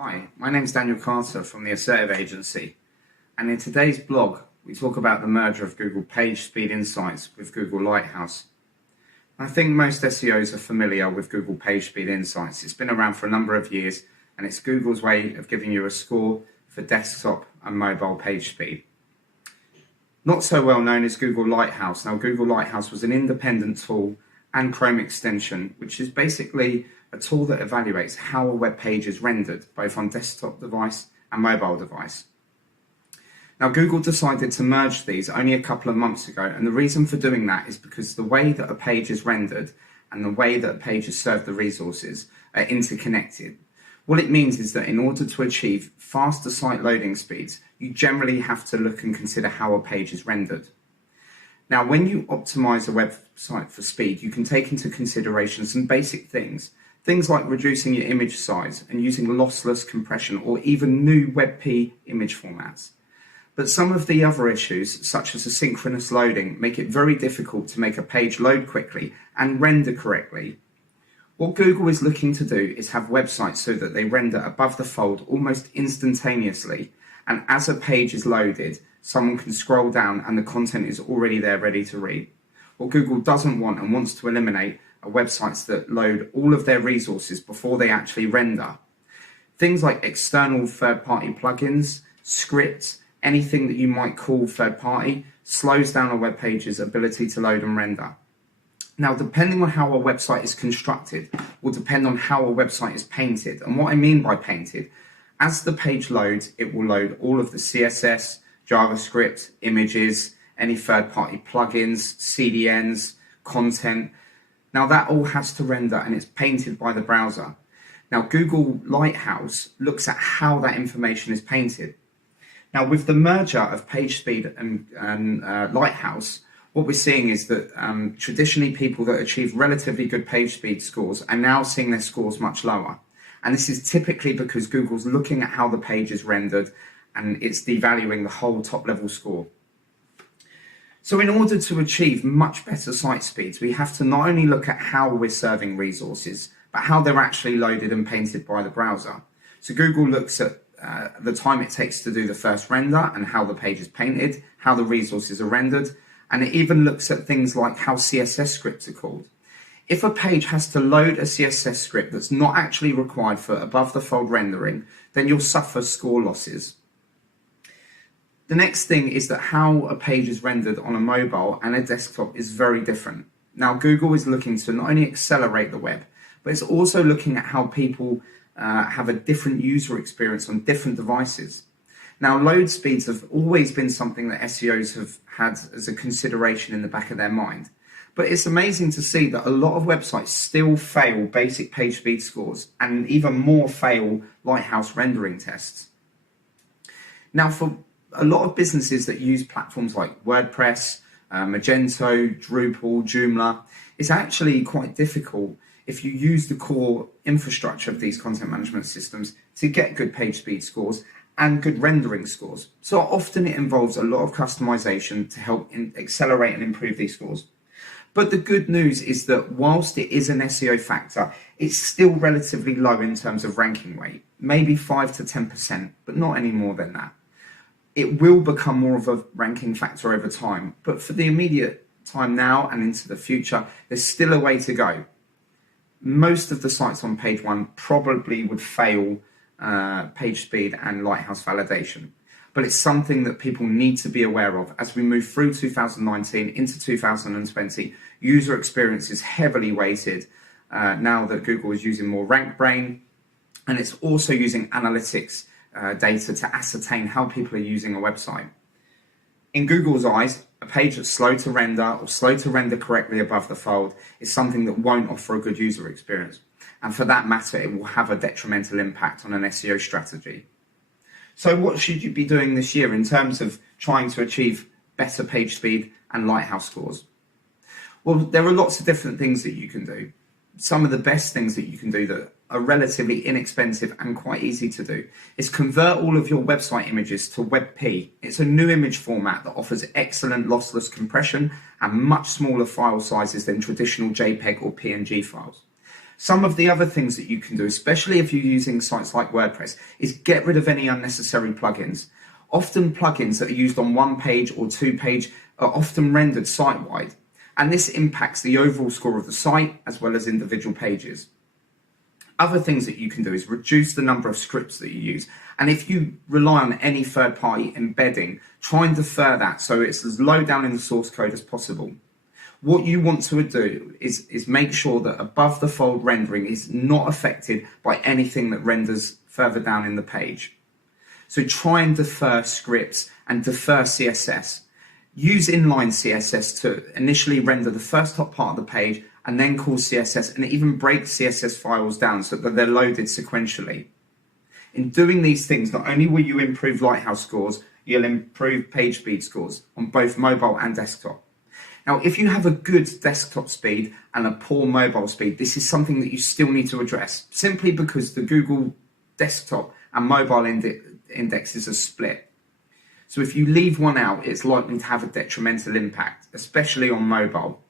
Hi, my name is Daniel Carter from the Assertive Agency, and in today's blog we talk about the merger of Google PageSpeed Insights with Google Lighthouse. I think most SEOs are familiar with Google PageSpeed Insights. It's been around for a number of years, and it's Google's way of giving you a score for desktop and mobile page speed. Not so well known is Google Lighthouse. Now, Google Lighthouse was an independent tool and Chrome extension, which is basically a tool that evaluates how a web page is rendered, both on desktop device and mobile device. Now, Google decided to merge these only a couple of months ago, and the reason for doing that is because the way that a page is rendered and the way that a page is served the resources are interconnected. What it means is that in order to achieve faster site loading speeds, you generally have to look and consider how a page is rendered. Now, when you optimize a website for speed, you can take into consideration some basic things like reducing your image size and using lossless compression or even new WebP image formats. But some of the other issues, such as asynchronous loading, make it very difficult to make a page load quickly and render correctly. What Google is looking to do is have websites so that they render above the fold almost instantaneously, and as a page is loaded, someone can scroll down and the content is already there ready to read. What Google doesn't want and wants to eliminate are websites that load all of their resources before they actually render. Things like external third-party plugins, scripts, anything that you might call third-party slows down a web page's ability to load and render. Now, depending on how a website is constructed will depend on how a website is painted. And what I mean by painted, as the page loads, it will load all of the CSS, JavaScript, images, any third-party plugins, CDNs, content. Now, that all has to render and it's painted by the browser. Now, Google Lighthouse looks at how that information is painted. Now, with the merger of PageSpeed and Lighthouse, what we're seeing is that traditionally people that achieve relatively good page speed scores are now seeing their scores much lower. And this is typically because Google's looking at how the page is rendered and it's devaluing the whole top level score. So in order to achieve much better site speeds, we have to not only look at how we're serving resources, but how they're actually loaded and painted by the browser. So Google looks at the time it takes to do the first render and how the page is painted, how the resources are rendered, and it even looks at things like how CSS scripts are called. If a page has to load a CSS script that's not actually required for above the fold rendering, then you'll suffer score losses. The next thing is that how a page is rendered on a mobile and a desktop is very different. Now, Google is looking to not only accelerate the web, but it's also looking at how people have a different user experience on different devices. Now, load speeds have always been something that SEOs have had as a consideration in the back of their mind. But it's amazing to see that a lot of websites still fail basic page speed scores and even more fail Lighthouse rendering tests. Now, for a lot of businesses that use platforms like WordPress, Magento, Drupal, Joomla, it's actually quite difficult if you use the core infrastructure of these content management systems to get good page speed scores and good rendering scores. So often it involves a lot of customization to help accelerate and improve these scores. But the good news is that whilst it is an SEO factor, it's still relatively low in terms of ranking weight, maybe 5 to 10%, but not any more than that. It will become more of a ranking factor over time, but for the immediate time now and into the future, there's still a way to go. Most of the sites on page one probably would fail page speed and Lighthouse validation, but it's something that people need to be aware of as we move through 2019 into 2020. User experience is heavily weighted now that Google is using more RankBrain, and it's also using analytics data to ascertain how people are using a website. In Google's eyes, a page that's slow to render or slow to render correctly above the fold is something that won't offer a good user experience. And for that matter, it will have a detrimental impact on an SEO strategy. So what should you be doing this year in terms of trying to achieve better page speed and Lighthouse scores? Well, there are lots of different things that you can do. Some of the best things that you can do that are relatively inexpensive and quite easy to do is convert all of your website images to WebP. It's a new image format that offers excellent lossless compression and much smaller file sizes than traditional JPEG or PNG files. Some of the other things that you can do, especially if you're using sites like WordPress, is get rid of any unnecessary plugins. Often plugins that are used on one page or two page are often rendered site-wide, and this impacts the overall score of the site as well as individual pages. Other things that you can do is reduce the number of scripts that you use. And if you rely on any third-party embedding, try and defer that so it's as low down in the source code as possible. What you want to do is make sure that above the fold rendering is not affected by anything that renders further down in the page. So try and defer scripts and defer CSS. Use inline CSS to initially render the first top part of the page and then call CSS, and even break CSS files down so that they're loaded sequentially. In doing these things, not only will you improve Lighthouse scores, you'll improve PageSpeed scores on both mobile and desktop. Now, if you have a good desktop speed and a poor mobile speed, this is something that you still need to address, simply because the Google desktop and mobile indexes are split. So if you leave one out, it's likely to have a detrimental impact, especially on mobile.